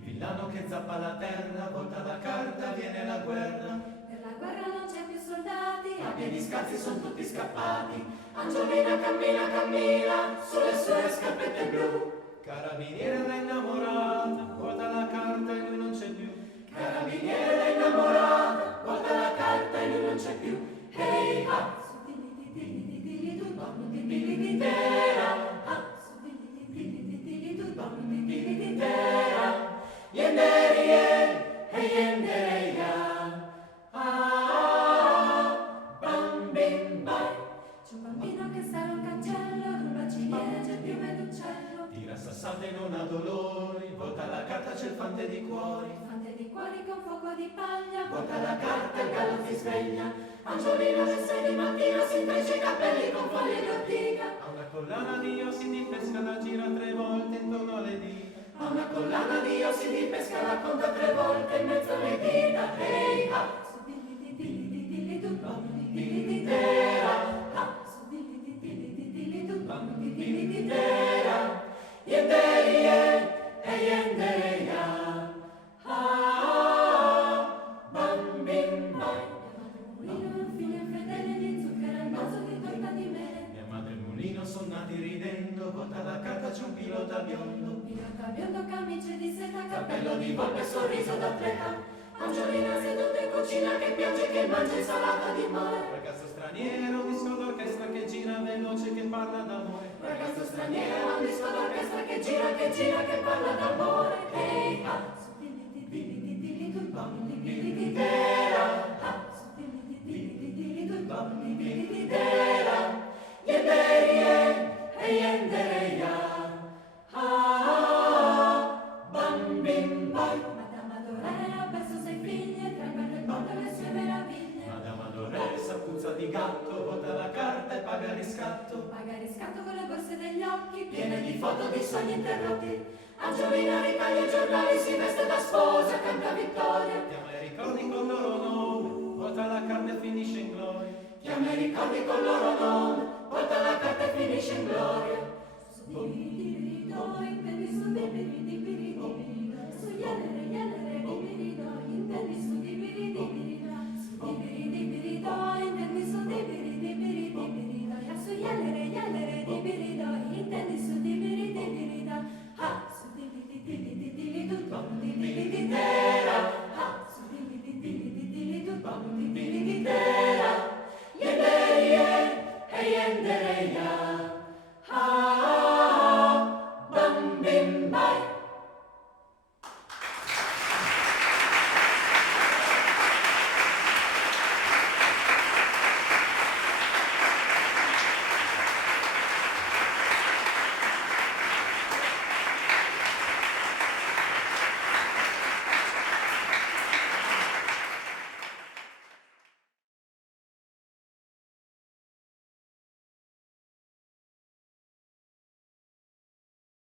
Villano che zappa la terra, volta la carta, viene la guerra. Per la guerra non c'è più soldati, A piedi scalzi sono tutti scappati. Angiolina cammina, cammina, sulle sue scarpette blu. Carabiniere l'ha innamorata, volta la carta e lui non c'è più. Carabiniere l'ha innamorata, volta la carta e lui non c'è più. Hey ha! C'è un bambino che sale un cancello, ruba ciliegie, piume d'uccello. Tira sassate non ha dolori, volta la carta c'è il fante di cuori. Fante di cuori con fuoco di paglia, Volta la carta il gallo ti sveglia. Angiolina se sei di mattina si intreccia i capelli con foglie di ortica. A una collana di ossi di pesca la gira 3 volte intorno alle dita. A una collana di ossi di pesca la conta 3 volte in mezzo alle dita. Hey ha! Sono nati ridendo, volta la carta c'è un pilota biondo. Pilota biondo, camice di seta, Cappello di volpe, sorriso d'atleta. Angiolina seduta in cucina che piange che mangia insalata di mare. Ragazzo straniero, un disco d'orchestra che gira veloce che parla d'amore. Ragazzo straniero, un disco d'orchestra che gira che parla d'amore. Hey ha! Madama Dorè ha perso 6 figlie, tra il bello e il mondo le sue meraviglie. Madama Doressa puzza di gatto, volta la carta e paga il riscatto. Paga il riscatto con le borse degli occhi, Piene di foto di sogni interrotti. Angiolina ritaglia i giornali, si veste da sposa, canta vittoria. Chiama i ricordi col loro nome, volta la carta e finisce in gloria. Chiama i ricordi col loro nome, volta la carta e finisce in gloria.